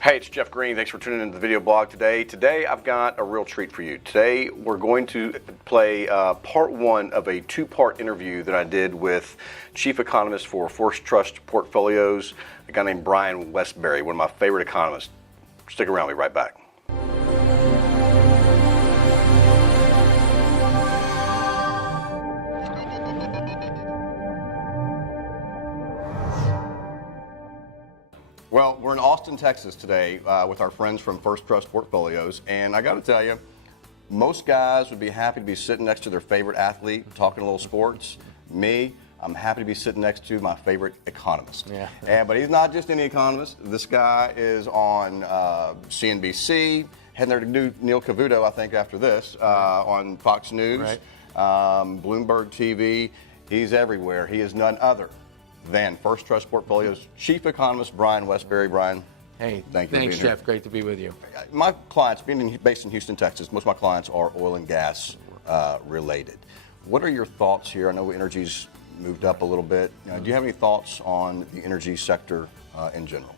Hey, it's Jeff Green. Thanks for tuning into the video blog today. Today, I've got a real treat for you. Today, we're going to play part one of a two-part interview that I did with Chief Economist for First Trust Portfolios, a guy named Brian Wesbury, one of my favorite economists. Stick around, we'll be right back. Well, we're in Austin, Texas today with our friends from First Trust Portfolios, and I got to tell you, most guys would be happy to be sitting next to their favorite athlete, talking a little sports. Me, I'm happy to be sitting next to my favorite economist. Yeah. But he's not just any economist. This guy is on CNBC, heading there to do Neil Cavuto, I think, after this, on Fox News, right. Bloomberg TV. He's everywhere. He is none other than First Trust Portfolios Chief Economist Brian Wesbury. Brian, hey, thank you. Thanks, Jeff. Great to be with you. My clients, based in Houston, Texas, most of my clients are oil and gas related. What are your thoughts here? I know energy's moved up a little bit. Do you have any thoughts on the energy sector in general?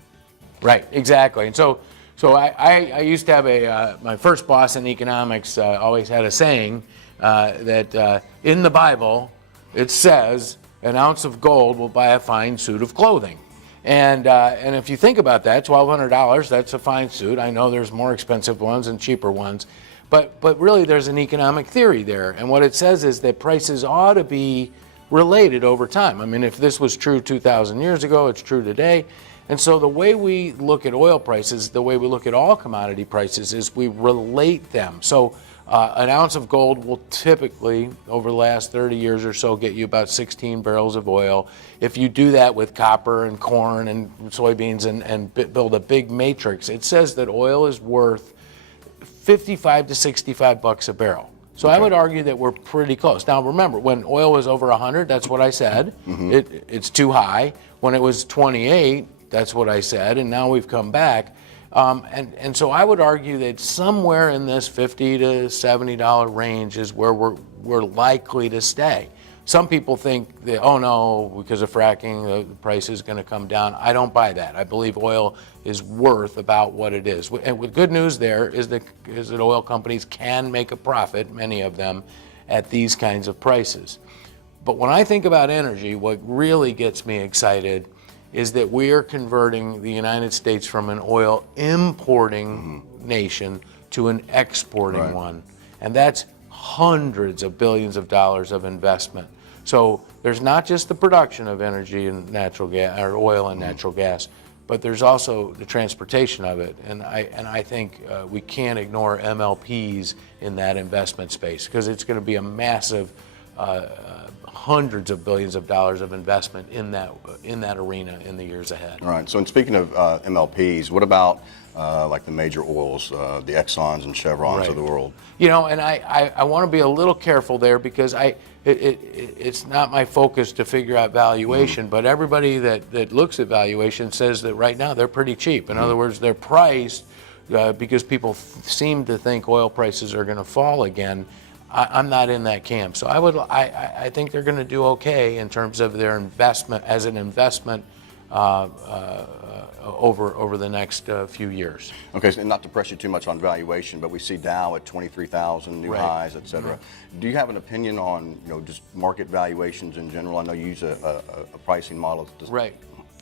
Right, exactly. And so I used to have my first boss in economics always had a saying that in the Bible it says, an ounce of gold will buy a fine suit of clothing. And if you think about that, $1,200, that's a fine suit. I know there's more expensive ones and cheaper ones, but really there's an economic theory there. And what it says is that prices ought to be related over time. I mean, if this was true 2,000 years ago, it's true today. And so the way we look at oil prices, the way we look at all commodity prices, is we relate them. So an ounce of gold will typically, over the last 30 years or so, get you about 16 barrels of oil. If you do that with copper and corn and soybeans and build a big matrix, it says that oil is worth 55 to 65 bucks a barrel. So okay. I would argue that we're pretty close. Now remember, when oil was over 100, that's what I said. Mm-hmm. It's too high. When it was 28, that's what I said, and now we've come back. And so I would argue that somewhere in this $50 to $70 range is where we're likely to stay. Some people think that, oh no, because of fracking, the price is going to come down. I don't buy that. I believe oil is worth about what it is. And with good news there is that oil companies can make a profit, many of them, at these kinds of prices. But when I think about energy, what really gets me excited is that we are converting the United States from an oil importing nation to an exporting one. And that's hundreds of billions of dollars of investment. So there's not just the production of energy and natural gas, or oil and natural gas, but there's also the transportation of it. And I think we can't ignore MLPs in that investment space, because it's going to be a massive hundreds of billions of dollars of investment in that arena in the years ahead. All right. So, speaking of MLPs, what about like the major oils, the Exxons and Chevrons of the world? And I want to be a little careful there, because it's not my focus to figure out valuation, but everybody that looks at valuation says that right now they're pretty cheap. In other words, they're priced because people seem to think oil prices are going to fall again. I'm not in that camp. So I think they're going to do okay in terms of their investment as an investment over the next few years. Okay, so not to press you too much on valuation, but we see Dow at 23,000 new highs, et cetera. Do you have an opinion on just market valuations in general? I know you use a pricing model. Right.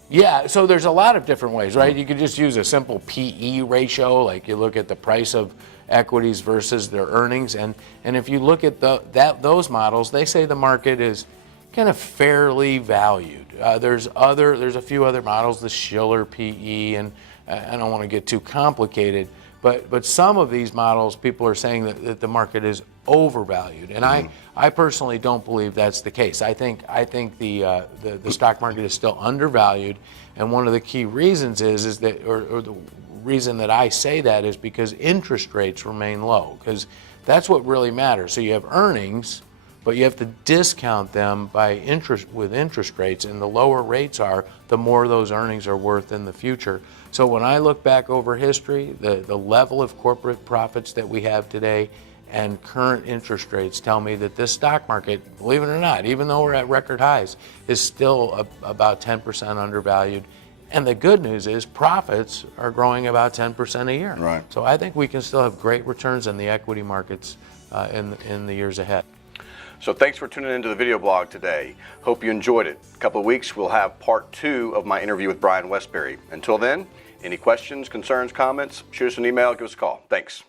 Yeah, so there's a lot of different ways, right? You could just use a simple PE ratio, like you look at the price of equities versus their earnings, and if you look at those models, they say the market is kind of fairly valued. There's a few other models, the Schiller PE, and I don't want to get too complicated, but some of these models, people are saying that the market is overvalued, and I personally don't believe that's the case. I think the stock market is still undervalued, and one of the key reasons is that, or the reason that I say that is because interest rates remain low, because that's what really matters. So you have earnings, but you have to discount them with interest rates, and the lower rates are, the more those earnings are worth in the future. So when I look back over history, the level of corporate profits that we have today and current interest rates tell me that this stock market, believe it or not, even though we're at record highs, is still about 10% undervalued. And the good news is profits are growing about 10% a year. Right. So I think we can still have great returns in the equity markets in the years ahead. So thanks for tuning into the video blog today. Hope you enjoyed it. A couple of weeks, we'll have part 2 of my interview with Brian Wesbury. Until then, any questions, concerns, comments, shoot us an email, give us a call. Thanks.